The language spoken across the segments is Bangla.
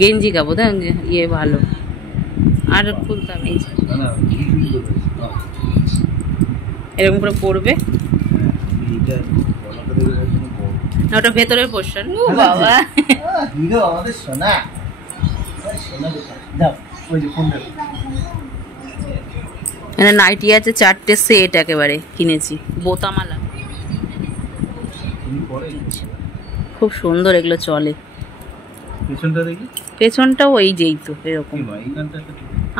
গেঞ্জি কাপড় দেখ ইয়ে ভালো আর খুলতাম এই এরকম করে পড়বে না, ওটা ভেতরের পোর্শন। ও বাবা হিরো আমাদের সোনা সোনা দাও ওই যে ফোনটা এখানে নাইটি আছে 4টে সেট একেবারে কিনেছি বোতামালা খুব সুন্দর এগুলো চলে। পেছনটা দেখি পেছনটাও এই যেই তো এরকম।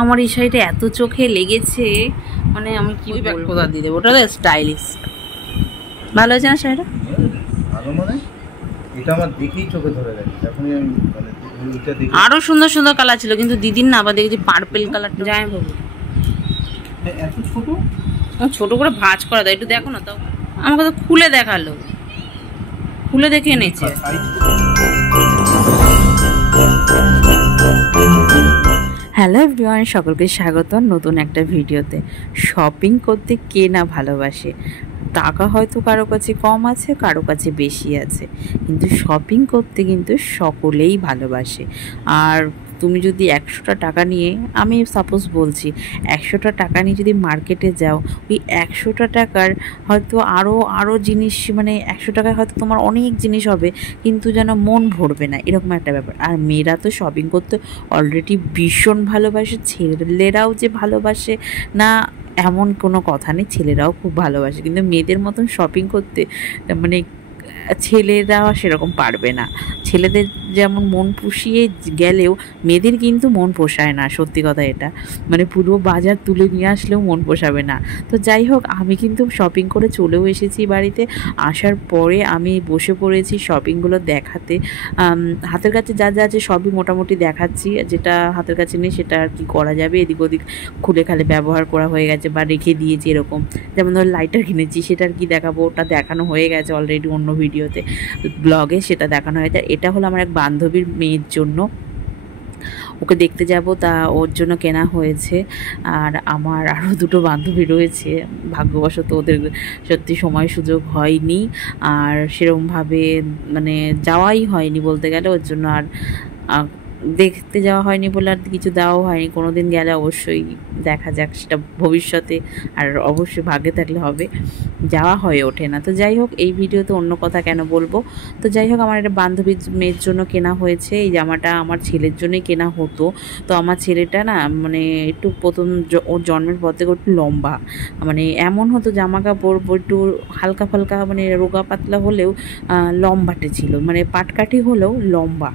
আমার এই শাড়িটা এত চোখে লেগেছে মানে আমি কি কোথা দিয়ে দেবো, ওটা তো স্টাইলিশ ভালো হয়েছে না শাড়িটা? ভালো মানে এটা আমার দেখেই চোখে ধরে গেছে যখনই আমি মানে এটা দেখি। আরো সুন্দর সুন্দর কালার ছিল কিন্তু দিদির না আবার দেখেছি পার্পেল কালারটা যাই বাবু এত ছোট ছোট করে ভাঁজ করা দেয় একটু দেখো না তাও। আমাকে তো খুলে দেখালো, খুলে দেখে এনেছে। হ্যালো এভরিওয়ান, সকলকে স্বাগত নতুন একটা ভিডিওতে। শপিং করতে কে না ভালোবাসে? টাকা হয়তো কারো কাছে কম আছে, কারো কাছে বেশি আছে, কিন্তু শপিং করতে কিন্তু সকলেই ভালোবাসে। আর তুমি যদি 100টা টাকা নিয়ে, আমি সাপোজ বলছি 100টা টাকা নিয়ে যদি মার্কেটে যাও, ওই 100টা টাকার হয়তো আরও জিনিস, মানে 100 টাকায় হয়তো তোমার অনেক জিনিস হবে কিন্তু যেন মন ভরবে না, এরকম একটা ব্যাপার। আর মেয়েরা তো শপিং করতে অলরেডি ভীষণ ভালোবাসে, ছেলেরাও যে ভালোবাসে না এমন কোনো কথা নেই, ছেলেরাও খুব ভালোবাসে, কিন্তু মেয়েদের মতন শপিং করতে মানে ছেলেরা সেরকম পারবে না। ছেলেদের যেমন মন পুষিয়ে গেলেও মেয়েদের কিন্তু মন পোষায় না, সত্যি কথা এটা। মানে পুরো বাজার তুলে নিয়ে আসলেও মন পোষাবে না। তো যাই হোক, আমি কিন্তু শপিং করে চলেও এসেছি বাড়িতে। আসার পরে আমি বসে পড়েছি শপিংগুলো দেখাতে। হাতের কাছে যা যা আছে সবই মোটামুটি দেখাচ্ছি, যেটা হাতের কাছে নেই সেটা আর কি করা যাবে, এদিক ওদিক খুলে খালে ব্যবহার করা হয়ে গেছে বা রেখে দিয়েছি এরকম। যেমন ধর লাইটার কিনেছি, সেটা আর কি দেখাবো, ওটা দেখানো হয়ে গেছে অলরেডি অন্য ভিডিওতে, ব্লগে সেটা দেখানো হয়েছে। এটা হলো আমার এক বান্ধবীর মেয়ের জন্য, ওকে দেখতে যাব, তা ওর জন্য কেনা হয়েছে। আর আমার আরও দুটো বান্ধবী রয়েছে, ভাগ্যবশত ওদের সত্যি সময় সুযোগ হয়নি আর সেরকমভাবে মানে যাওয়াই হয়নি বলতে গেলে, ওর জন্য আর দেখতে যাওয়া হয়নি বলে আর কিছু দেওয়াও হয়নি। কোনো দিন গেলে অবশ্যই দেখা যাক সেটা ভবিষ্যতে, আর অবশ্যই ভাগ্যে থাকলে হবে, যাওয়া হয়ে ওঠে না। তো যাই হোক, এই ভিডিওতে অন্য কথা কেন বলবো। তো যাই হোক, আমার একটা বান্ধবীর মেয়ের জন্য কেনা হয়েছে। এই জামাটা আমার ছেলের জন্যই কেনা হতো। তো আমার ছেলেটা না মানে একটু প্রথম ওর জন্মের পর থেকে একটু লম্বা, মানে এমন হতো জামা কাপড় একটু হালকা ফালকা মানে রোগা পাতলা হলেও লম্বাটে ছিল, মানে পাটকাঠি হলেও লম্বা,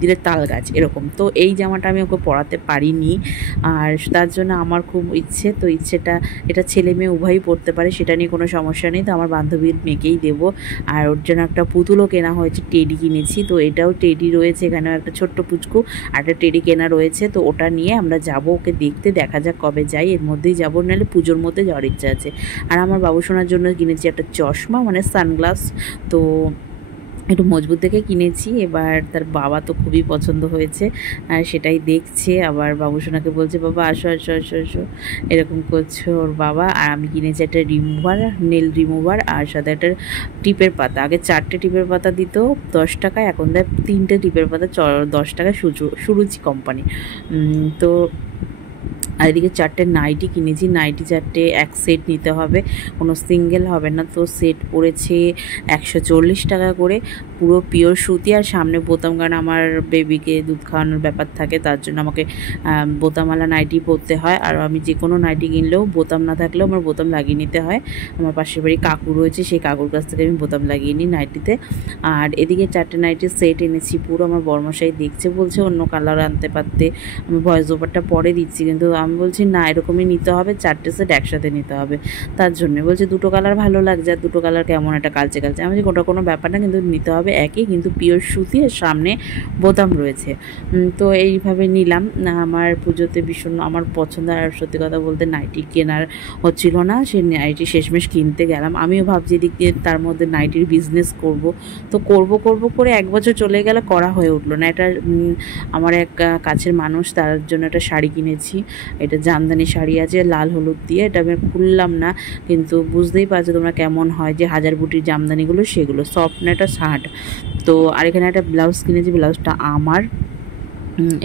দিদির তাল গাছ এরকম। তো এই জামাটা আমি ওকে পরাতে পারিনি, আর তার জন্য আমার খুব ইচ্ছে। তো ইচ্ছেটা এটা ছেলে মেয়ে উভয়ই পরতে পারে, সেটা নিয়ে কোনো সমস্যা নেই। তো আমার বান্ধবীর মেয়েকেই দেবো। আর ওর জন্য একটা পুতুলও কেনা হয়েছে, টেডি কিনেছি। তো এটাও টেডি রয়েছে, এখানেও একটা ছোট্ট পুচকু আর একটা টেডি কেনা রয়েছে। তো ওটা নিয়ে আমরা যাব ওকে দেখতে, দেখা যাক কবে যাই, এর মধ্যেই যাবো, নাহলে পুজোর মধ্যে যাওয়ার ইচ্ছা আছে। আর আমার বাবুসোনার জন্য কিনেছি একটা চশমা, মানে সানগ্লাস, তো একটু মজবুত দেখে কিনেছি। এবার তার বাবা তো খুবই পছন্দ হয়েছে, আর সেটাই দেখছে। আবার বাবুসোনাকে বলছে বাবা আসো আসো আসো আসো, এরকম করছে ওর বাবা। আর আমি কিনেছি একটা রিমুভার, নেল রিমুভার, আর সাথে একটা টিপের পাতা। আগে 4টে টিপের পাতা দিত 10 টাকায়, এখন দেয় 3টে টিপের পাতা 10 টাকায়, সুরুচি কোম্পানি। তো আর এদিকে 4টে নাইটি কিনেছি, নাইটি 4টে এক সেট নিতে হবে, কোনো সিঙ্গেল হবে না। তো সেট পড়েছে 140 টাকা করে, পুরো পিওর সুতি। আর সামনে বোতাম, কারণ আমার বেবিকে দুধ খাওয়ানোর ব্যাপার থাকে, তার জন্য আমাকে বোতামওয়ালা নাইটি পরতে হয়। আর আমি যে কোনো নাইটি কিনলেও বোতাম না থাকলেও আমার বোতাম লাগিয়ে নিতে হয়। আমার পাশের বাড়ি কাকু রয়েছে, সেই কাকুর কাছ থেকে আমি বোতাম লাগিয়ে নিই নাইটিতে। আর এদিকে 4টে নাইটির সেট এনেছি পুরো। আমার বড়মশাই দেখছে, বলছে অন্য কালার আনতে পারতে, আমি ভয়েস ওভারটা পরে দিচ্ছি, কিন্তু আমি বলছি না এরকমই নিতে হবে, 4টে সেট একসাথে নিতে হবে। তার জন্য বলছে দুটো কালার ভালো লাগছে, আর দুটো কালার কেমন একটা কালচে কালচে। আমি বলছি ওটা কোনো ব্যাপার না, কিন্তু নিতে হবে একই, কিন্তু পিওর সুতি, আর সামনে বোতাম রয়েছে। তো এইভাবে নিলাম। আমার পুজোতে ভীষণ আমার পছন্দ। আর সত্যি কথা বলতে নাইটি কেনার হচ্ছিল না, সে নাইটি শেষমেশ কিনতে গেলাম। আমিও ভাবছি এদিক দিয়ে তার মধ্যে নাইটির বিজনেস করব। তো করব করে 1 বছর চলে গেলে করা হয়ে উঠলো না। এটা আমার এক কাছের মানুষ, তার জন্য একটা শাড়ি কিনেছি, এটা জামদানি শাড়ি আছে লাল হলুদ দিয়ে, এটা আমি খুললাম না, কিন্তু বুঝতেই পারছো তোমরা কেমন হয়, যে হাজার বুটির জামদানিগুলো সেগুলো সফট না, এটা শার্ট। তো আর এখানে একটা ব্লাউজ কিনেছি, ব্লাউজটা আমার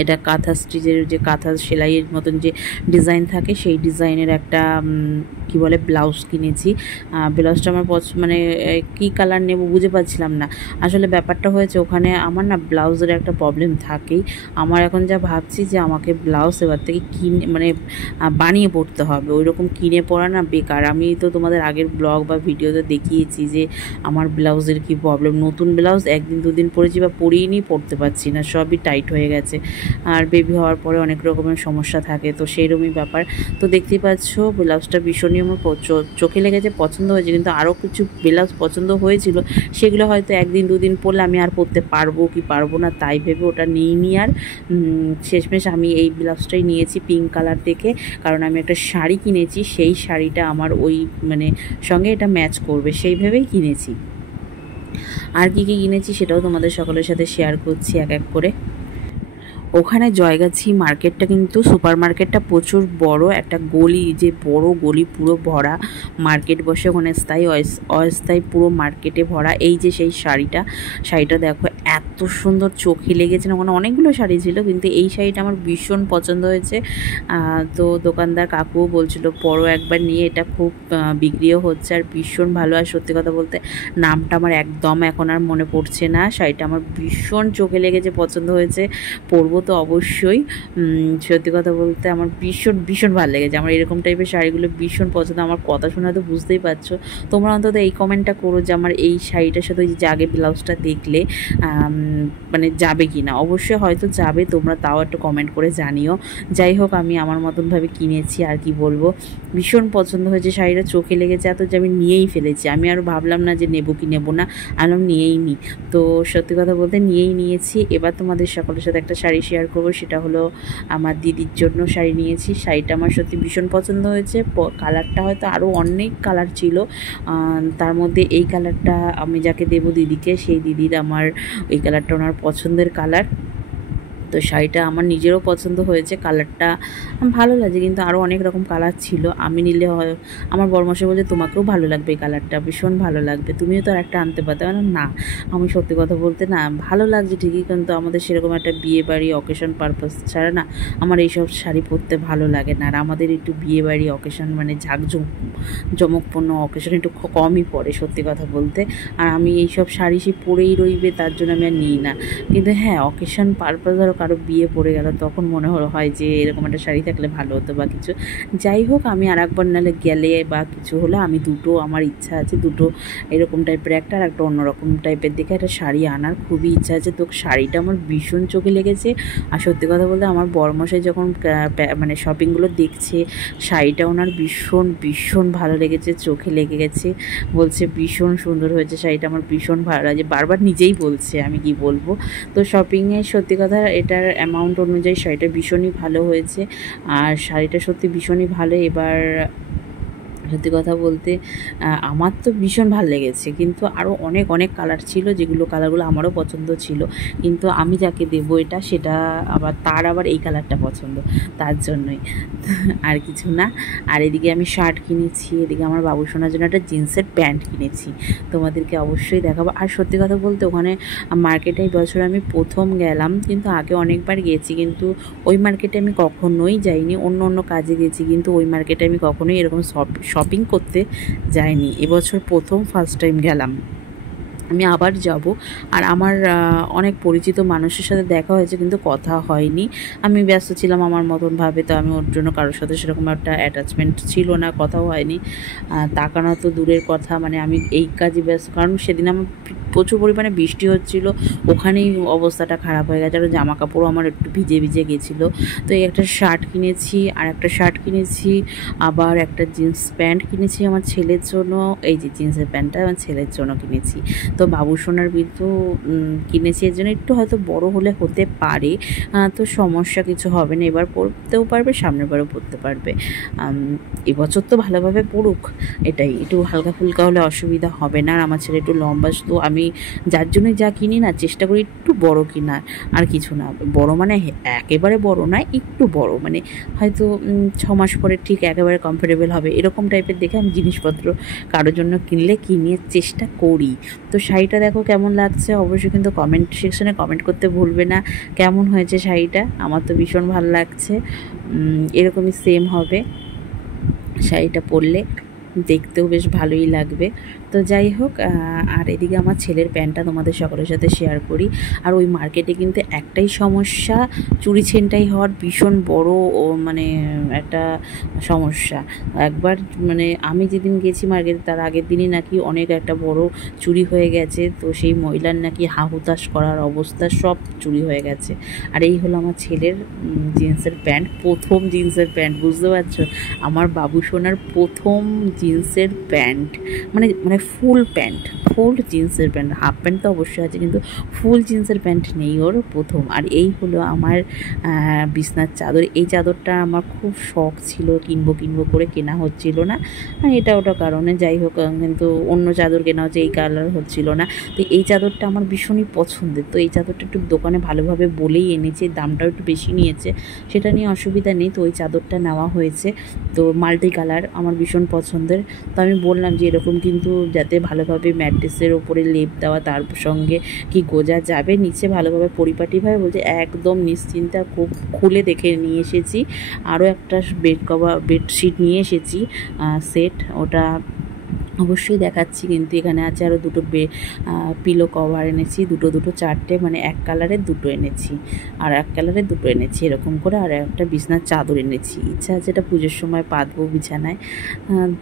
এটা কাঁথা স্টিচের যে কাঁথা সেলাইয়ের মতন যে ডিজাইন থাকে সেই ডিজাইনের একটা কি বলে ব্লাউজ কিনেছি। ব্লাউজটা আমার মানে কী কালার নেব বুঝে পাচ্ছিলাম না। আসলে ব্যাপারটা হয়েছে ওখানে আমার না ব্লাউজের একটা প্রবলেম থাকেই। আমার এখন যা ভাবছি যে আমাকে ব্লাউজ এবার থেকে কিনে মানে বানিয়ে পড়তে হবে, ওই রকম কিনে পরা না বেকার। আমি তো তোমাদের আগের ব্লগ বা ভিডিওতে দেখিয়েছি যে আমার ব্লাউজের কি প্রবলেম। নতুন ব্লাউজ একদিন দুদিন পরেছি বা পরিয়ে পরতে পারছি না, সবই টাইট হয়ে গেছে। আর বেবি হওয়ার পরে অনেক রকমের সমস্যা থাকে, তো সেইরকমই ব্যাপার। তো দেখতেই পাচ্ছ ব্লাউজটা ভীষণই আমার চোখে লেগেছে, পছন্দ হয়েছে। কিন্তু আরও কিছু ব্লাউজ পছন্দ হয়েছিল, সেগুলো হয়তো একদিন দুদিন পরলে আমি আর পরতে পারবো কি পারবো না তাই ভেবে ওটা নিইনি। আর শেষমেশ আমি এই ব্লাউজটাই নিয়েছি পিঙ্ক কালার দেখে, কারণ আমি একটা শাড়ি কিনেছি, সেই শাড়িটা আমার ওই মানে সঙ্গে এটা ম্যাচ করবে সেই ভেবেই কিনেছি। আর কি কি কিনেছি সেটাও তোমাদের সকলের সাথে শেয়ার করছি এক এক করে। ওখানে জয়গাছি মার্কেটটা কিন্তু সুপার মার্কেটটা প্রচুর বড়, একটা গলি, যে বড় গলি পুরো ভরা মার্কেট বসে ওখানে, স্থায়ী অস্থায়ী পুরো মার্কেটে ভরা। এই যে সেই শাড়িটা দেখো এত সুন্দর, চোখে লেগেছে না। ওখানে অনেকগুলো শাড়ি ছিল কিন্তু এই শাড়িটা আমার ভীষণ পছন্দ হয়েছে। তো দোকানদার কাকুও বলছিল পরও একবার নিয়ে, এটা খুব বিক্রিও হচ্ছে আর ভীষণ ভালো। আর সত্যি কথা বলতে নামটা আমার একদম এখন আর মনে পড়ছে না। শাড়িটা আমার ভীষণ চোখে লেগেছে, পছন্দ হয়েছে, পরবো তো অবশ্যই। সত্যি কথা বলতে আমার ভীষণ ভালো লেগেছে। আমার এরকম টাইপের শাড়িগুলো ভীষণ পছন্দ। আমার কথা শোনা তো বুঝতেই পারছো। তোমরা অন্তত এই কমেন্টটা করো যে আমার এই শাড়িটার সাথে ওই যে আগে ব্লাউজটা দেখলে মানে যাবে কি না। অবশ্যই হয়তো যাবে, তোমরা তাও একটু কমেন্ট করে জানিও। যাই হোক, আমি আমার মতনভাবে কিনেছি, আর কি বলবো, ভীষণ পছন্দ হয়েছে। শাড়িটা চোখে লেগেছে এত যে আমি নিয়েই ফেলেছি। আমি আর ভাবলাম না যে নেবো কি নেবো না, আমি নিয়েই নিই। তো সত্যি কথা বলতে নিয়েই নিয়েছি। এবার তোমাদের সকলের সাথে একটা শাড়ি শেয়ার করবো, সেটা হলো আমার দিদির জন্য শাড়ি নিয়েছি। শাড়িটা আমার সত্যি ভীষণ পছন্দ হয়েছে। কালারটা হয়তো আরও অনেক কালার ছিল, তার মধ্যে এই কালারটা আমি যাকে দেবো দিদিকে, সেই দিদির আমার এই কালারটা ওনার পছন্দের কালার। তো শাড়িটা আমার নিজেরও পছন্দ হয়েছে, কালারটা ভালো লাগে। কিন্তু আরও অনেক রকম কালার ছিল, আমি নিলে আমার বরমশাই বলছে তোমাকেও ভালো লাগবে এই কালারটা, ভীষণ ভালো লাগবে, তুমিও তো আর একটা আনতে পারতে। না, আমি সত্যি কথা বলতে না, ভালো লাগছে ঠিকই, কিন্তু আমাদের সেরকম একটা বিয়ে বাড়ি অকেশন পারপাস ছাড়া না আমার এইসব শাড়ি পরতে ভালো লাগে না। আর আমাদের একটু বিয়ে বাড়ি অকেশন মানে জমকপূর্ণ অকেশন একটু কমই পড়ে সত্যি কথা বলতে। আর আমি এইসব শাড়ি সে পরেই রইবে তার জন্য আমি আর নিই না। কিন্তু হ্যাঁ, অকেশন পারপাস ধরো কারো বিয়ে পড়ে গেল, তখন মনে হয় যে এরকম একটা শাড়ি থাকলে ভালো হতো বা কিছু। যাই হোক, আমি আর একবার নাহলে গেলে বা কিছু হলে আমি দুটো, আমার ইচ্ছা আছে দুটো এরকম টাইপের একটা আর একটা অন্যরকম টাইপের দেখে একটা শাড়ি আনার খুবই ইচ্ছা আছে। তো শাড়িটা আমার ভীষণ চোখে লেগেছে। আর সত্যি কথা বলতে আমার বরমশাই যখন মানে শপিংগুলো দেখছে, শাড়িটা ওনার ভীষণ ভালো লেগেছে, চোখে লেগে গেছে, বলছে ভীষণ সুন্দর হয়েছে শাড়িটা, আমার ভীষণ ভালো লাগে, বারবার নিজেই বলছে, আমি কি বলবো। তো শপিংয়ে সত্যি কথা এটার অ্যামাউন্ট অনুযায়ী শাড়িটা ভীষণই ভালো হয়েছে। আর শাড়িটা সত্যি ভীষণই ভালো। এবার সত্যি কথা বলতে আমার তো ভীষণ ভালো লেগেছে, কিন্তু আরও অনেক কালার ছিল, যেগুলো কালারগুলো আমারও পছন্দ ছিল, কিন্তু আমি যাকে দেবো এটা সেটা তার আবার এই কালারটা পছন্দ, তার জন্যই, আর কিছু না। আর এদিকে আমি শার্ট কিনেছি, এদিকে আমার বাবু সোনার জন্য একটা জিন্সের প্যান্ট কিনেছি, তোমাদেরকে অবশ্যই দেখাবো। আর সত্যি কথা বলতে ওখানে মার্কেটে এই বছর আমি প্রথম গেলাম, কিন্তু আগে অনেকবার গেছি, কিন্তু ওই মার্কেটে আমি কখনোই যাইনি, অন্য কাজে গেছি, কিন্তু ওই মার্কেটে আমি কখনোই এরকম শপিং করতে যাইনি। এবছর ফার্স্ট টাইম গেলাম, আমি আবার যাব। আর আমার অনেক পরিচিত মানুষের সাথে দেখা হয়েছে, কিন্তু কথা হয়নি, আমি ব্যস্ত ছিলাম আমার মতনভাবে। তো আমি ওর জন্য কারোর সাথে সেরকম একটা অ্যাটাচমেন্ট ছিল না, কথাও হয়নি, তাকানো তো দূরের কথা। মানে আমি এই কাজে ব্যস্ত, কারণ সেদিন আমার প্রচুর পরিমাণে বৃষ্টি হচ্ছিলো, ওখানেই অবস্থাটা খারাপ হয়ে গেছে, আর জামা কাপড়ও আমার একটু ভিজে গেছিলো। তো এই একটা শার্ট কিনেছি, আর একটা শার্ট কিনেছি, আবার একটা জিন্স প্যান্ট কিনেছি আমার ছেলের জন্য। এই যে জিন্সের প্যান্টটা আমার ছেলের জন্য কিনেছি। তো বাবু সোনার তো কিনেছি, এর জন্য একটু হয়তো বড় হলে হতে পারে, তো সমস্যা কিছু হবে না, এবার পরতেও পারবে, সামনের বারও পরতে পারবে। এবছর তো ভালোভাবে পড়ুক, এটাই, একটু হালকা ফুলকা হলে অসুবিধা হবে না। আর আমার ছেলে একটু লম্বা, তো আমি যার জন্যই যা কিনি না চেষ্টা করি একটু বড় কিনার, আর কিছু না। বড় মানে একেবারে বড় নয়, একটু বড়, মানে হয়তো 6 মাস পরে ঠিক একেবারে কমফোর্টেবল হবে এরকম টাইপের দেখে আমি জিনিসপত্র কারোর জন্য কিনলে কিনে চেষ্টা করি। তো শাড়িটা দেখো কেমন লাগছে, অবশ্যই কিন্তু কমেন্ট সেকশনে কমেন্ট করতে ভুলবে না কেমন হয়েছে শাড়িটা। আমার তো ভীষণ ভালো লাগছে। এরকমই সেম হবে শাড়িটা পরলে, দেখতেও বেশ ভালোই লাগবে। তো যাই হোক, আর এদিকে আমার ছেলের প্যান্টটা তোমাদের সকলের সাথে শেয়ার করি। আর ওই মার্কেটে কিন্তু একটাই সমস্যা, চুরি ছিনতাই হওয়ার ভীষণ বড় মানে একটা সমস্যা। একবার মানে আমি যেদিন গেছি মার্কেটে তার আগের দিনই নাকি অনেক একটা বড় চুরি হয়ে গেছে। তো সেই মহিলার নাকি হাহুতাশ করার অবস্থা, সব চুরি হয়ে গেছে। আর এই হলো আমার ছেলের জিন্সের প্যান্ট, প্রথম জিন্সের প্যান্ট, বুঝতে পারছো? আমার বাবু সোনার প্রথম জিন্সের প্যান্ট, মানে মানে ফুল প্যান্ট, ফুল জিন্সের প্যান্ট। হাফ প্যান্ট তো অবশ্যই আছে, কিন্তু ফুল জিন্সের প্যান্ট নেই ওর, প্রথম। আর এই হলো আমার বিছনার চাদর। এই চাদরটা আমার খুব শখ ছিল, কিনবো কিনবো করে কেনা হচ্ছিল না, এটা ওটা কারণে। যাই হোক, কিন্তু অন্য চাদর কেনা হচ্ছে, এই কালার হচ্ছিল না। তো এই চাদরটা আমার ভীষণই পছন্দের। তো এই চাদরটা একটু দোকানে ভালোভাবে বলেই এনেছে, দামটাও একটু বেশি নিয়েছে, সেটা নিয়ে অসুবিধা নেই। তো ওই চাদরটা নেওয়া হয়েছে। তো মাল্টি কালার আমার ভীষণ পছন্দের। তো আমি বললাম যে এরকম কিন্তু যাতে ভালোভাবে ম্যাট্রেসের ওপরে লেপ দেওয়া, তার সঙ্গে কি গোজা যাবে নিচে ভালোভাবে পরিপাটিভাবে, বলছে একদম নিশ্চিন্তা, খুব খুলে দেখে নিয়ে এসেছি। আরও একটা বেডশিট নিয়ে এসেছি সেট, ওটা অবশ্যই দেখাচ্ছি। কিন্তু এখানে আছে আরও দুটো পিলো কভার এনেছি, দুটো চারটে, মানে এক কালারের দুটো এনেছি, আর এক কালারের দুটো এনেছি এরকম করে। আর একটা বিছনার চাদর এনেছি, ইচ্ছা আছে এটা পুজোর সময় পাতবো বিছানায়,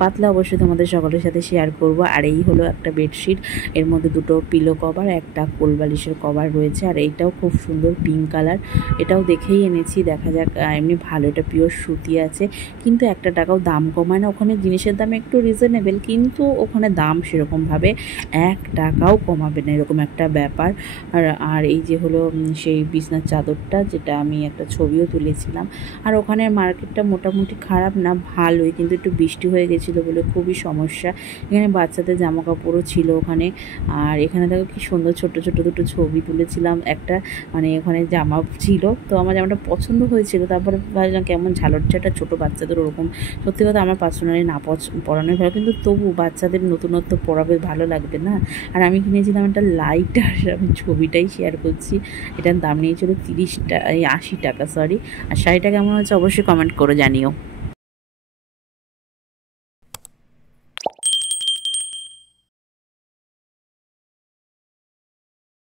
পাতলে অবশ্যই তোমাদের সকলের সাথে শেয়ার করব। আর এই হলো একটা বেডশিট, এর মধ্যে দুটো পিলো কভার, একটা কোল বালিশের কভার রয়েছে। আর এইটাও খুব সুন্দর পিঙ্ক কালার, এটাও দেখেই এনেছি, দেখা যাক। এমনি ভালো, এটা পিওর সুতি আছে, কিন্তু একটা টাকাও দাম কমায় না। ওখানে জিনিসের দাম একটু রিজনেবল, কিন্তু ওখানে দাম সেরকমভাবে 1 টাকাও কমাবে না, এরকম একটা ব্যাপার। আর এই যে হলো সেই বিছনার চাদরটা, যেটা আমি একটা ছবিও তুলেছিলাম। আর ওখানের মার্কেটটা মোটামুটি খারাপ না, ভালোই, কিন্তু একটু বৃষ্টি হয়ে গেছিলো বলে খুবই সমস্যা। এখানে বাচ্চাদের জামা কাপড়ও ছিল ওখানে। আর এখানে দেখো কি সুন্দর ছোট ছোট দুটো ছবি তুলেছিলাম, একটা মানে ওখানে জামা ছিল, তো আমার জামাটা পছন্দ হয়েছিল। তারপরে ভাবলাম কেমন ঝালরঝাটা ছোটো বাচ্চাদের ওরকম, সত্যি কথা আমার পার্সোনালি না পরানোই ভালো, কিন্তু তবু বাচ্চাদের নতুনত্ব পরাবে, ভালো লাগবে না। আর আমি কিনেছিলাম একটা লাইটার, আমি ছবিটাই শেয়ার করছি। এটার দাম নিয়েছিল 80 টাকা, সরি। আর শাড়িটা কেমন হচ্ছে অবশ্যই কমেন্ট করে জানিও।